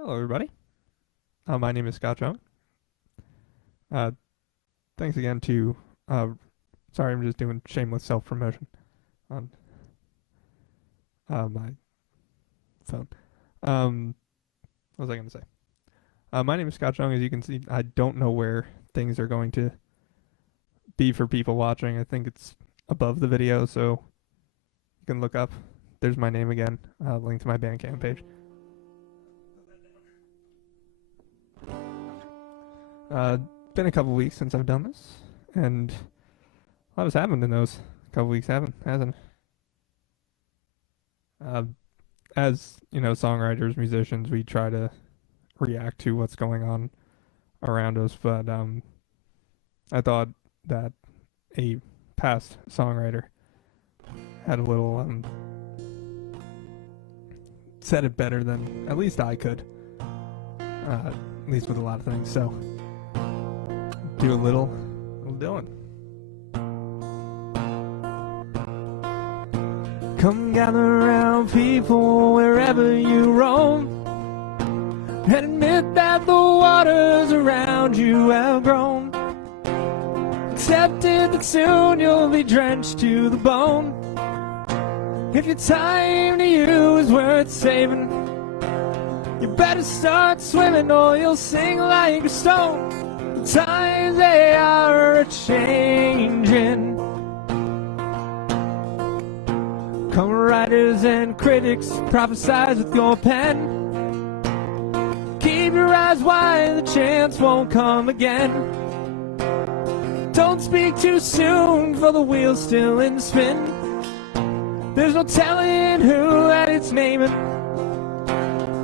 Hello, everybody. My name is Scott Young. Uh, Thanks again to. Sorry, I'm just doing shameless self promotion on my phone. What was I going to say? My name is Scott Young. As you can see, I don't know where things are going to be for people watching. I think it's above the video, so you can look up. There's my name again. Link to my BANDCAMP page. Been a couple weeks since I've done this, and a lot has happened in those couple weeks, hasn't it? As you know, songwriters, musicians, we try to react to what's going on around us, but I thought that a past songwriter had a little said it better than at least I could, at least with a lot of things. So do a little Dylan. Come gather around, people, wherever you roam, and admit that the waters around you have grown. Accept it that soon you'll be drenched to the bone. If your time to you is worth saving, you better start swimming or you'll sink like a stone. The times they are a-changin'. Come writers and critics, prophesize with your pen. Keep your eyes wide, the chance won't come again. Don't speak too soon, for the wheel's still in spin. There's no telling who that it's naming.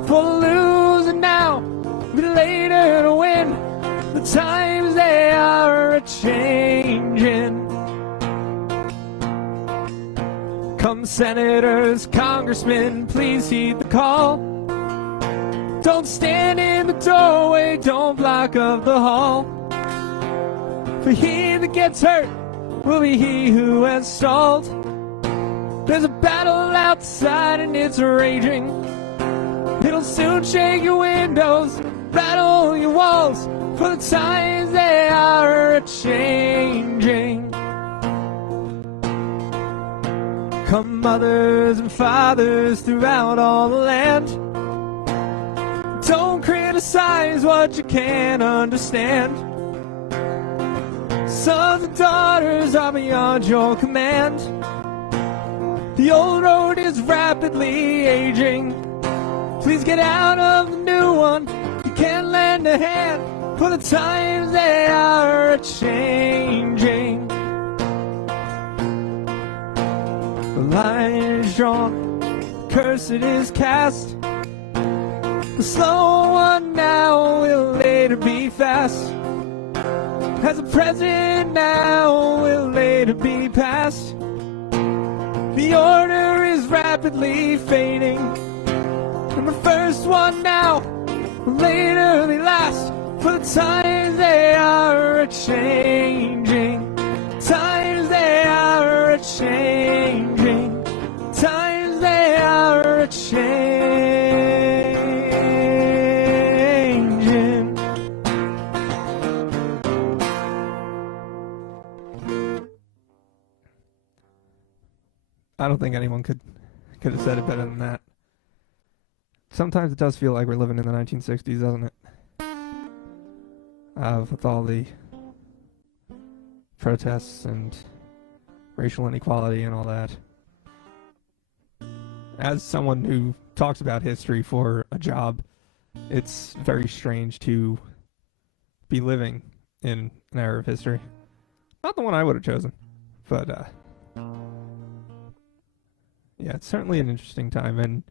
For losing now, be later to win. The times they are a-changin'. Come senators, congressmen, please heed the call. Don't stand in the doorway, don't block up the hall. For he that gets hurt will be he who has stalled. There's a battle outside and it's raging. It'll soon shake your windows, rattle your walls. For the times they are a-changing. Come mothers and fathers throughout all the land. Don't criticize what you can't understand. Sons and daughters are beyond your command. The old road is rapidly aging. Please get out of the new one. You can't lend a hand. For the times they are a-changing. The line is drawn, cursed is cast. The slow one now will later be fast. As the present now will later be past. The order is rapidly fading, and the first one now will later be last. For the times they are a-changing. Times they are a-changing. Times they are a-changing. I don't think anyone could have said it better than that. Sometimes it does feel like we're living in the 1960s, doesn't it? With all the protests and racial inequality and all that. As someone who talks about history for a job, it's very strange to be living in an era of history. Not the one I would have chosen, but yeah, it's certainly an interesting time. And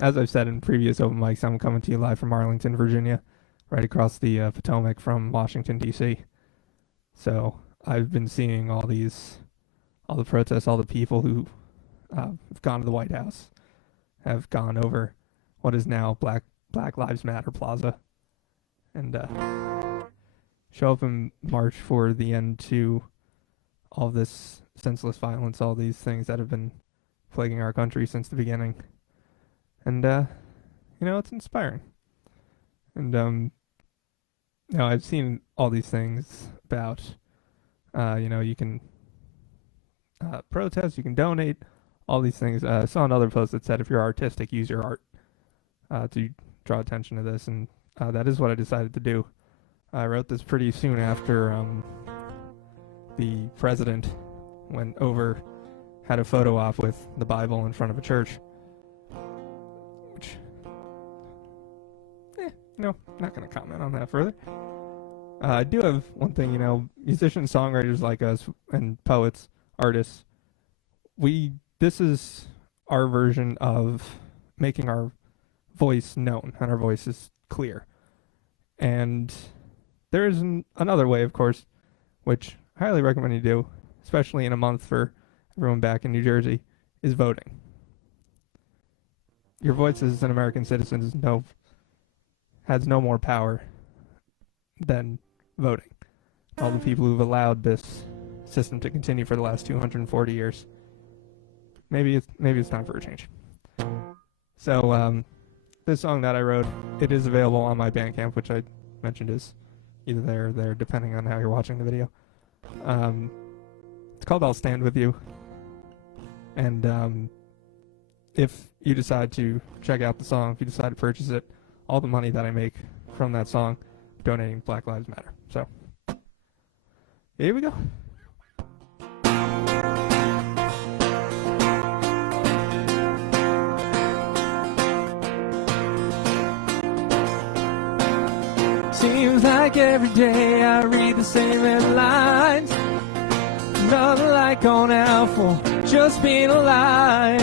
as I've said in previous open mics, I'm coming to you live from Arlington, Virginia, right across the Potomac from Washington, D.C. So I've been seeing all the protests, all the people who have gone to the White House, have gone over what is now Black Lives Matter Plaza, and show up and march for the end to all this senseless violence, all these things that have been plaguing our country since the beginning. And, it's inspiring. And I've seen all these things about, you can protest, you can donate, all these things. I saw another post that said if you're artistic, use your art to draw attention to this, and that is what I decided to do. I wrote this pretty soon after the president went over, had a photo op with the Bible in front of a church. Which, no, not going to comment on that further. I do have one thing, musicians, songwriters like us, and poets, artists, this is our version of making our voice known, and our voice is clear. And there is another way, of course, which I highly recommend you do, especially in a month for everyone back in New Jersey, is voting. Your voice as an American citizen has no more power than voting. All the people who've allowed this system to continue for the last 240 years. Maybe it's time for a change. So this song that I wrote, it is available on my BANDCAMP, which I mentioned is either there or there, depending on how you're watching the video. It's called "I'll Stand With You." And if you decide to check out the song, if you decide to purchase it, all the money that I make from that song, donating Black Lives Matter. So, here we go. Seems like every day I read the same headlines. Another light gone out for just being alive.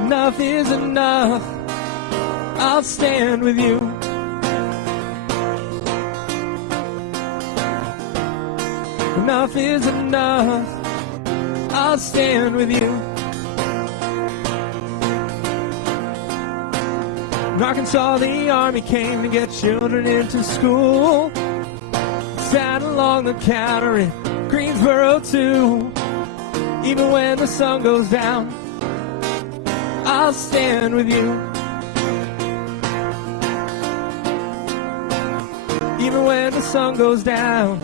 Enough is enough. I'll stand with you. Enough is enough. I'll stand with you. In Arkansas, the army came to get children into school. Sat along the counter in Greensboro too. Even when the sun goes down, I'll stand with you. Even when the sun goes down,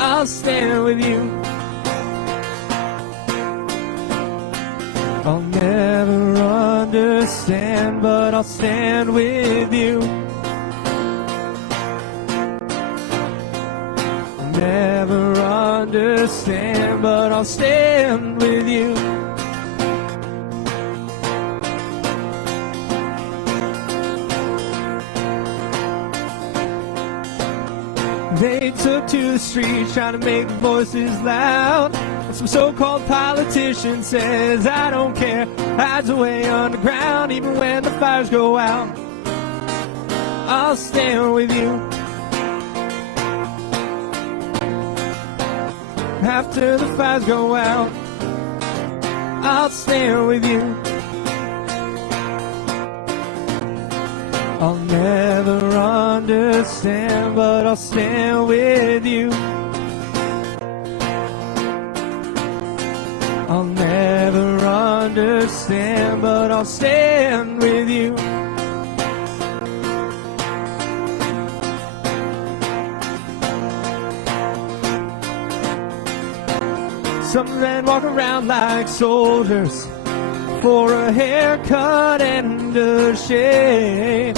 I'll stand with you. I'll never understand, but I'll stand with you. I'll never understand, but I'll stand with you. They took to the streets trying to make the voices loud. And some so-called politician says, I don't care, hides away underground. Even when the fires go out, I'll stand with you. After the fires go out, I'll stand with you. I'll never understand, but I'll stand with you. I'll never understand, but I'll stand with you. Some men walk around like soldiers for a haircut and a shave,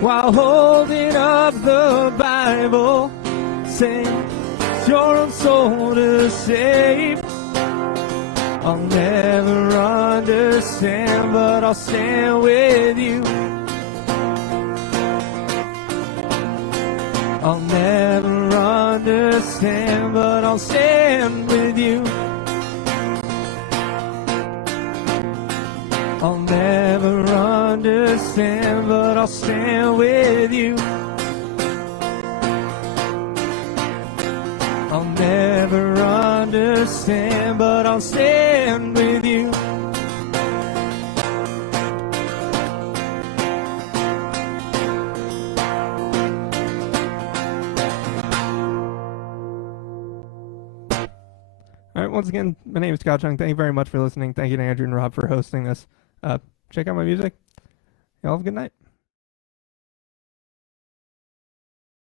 while holding up the Bible, saying it's your own soul to save. I'll never understand, but I'll stand with you. I'll never understand, but I'll stand with you. I'll never understand, but I'll stand with you. I'll never understand, but I'll stand with you. All right, once again, my name is Scott Chung. Thank you very much for listening. Thank you to Andrew and Rob for hosting this. Check out my music. Y'all have a good night.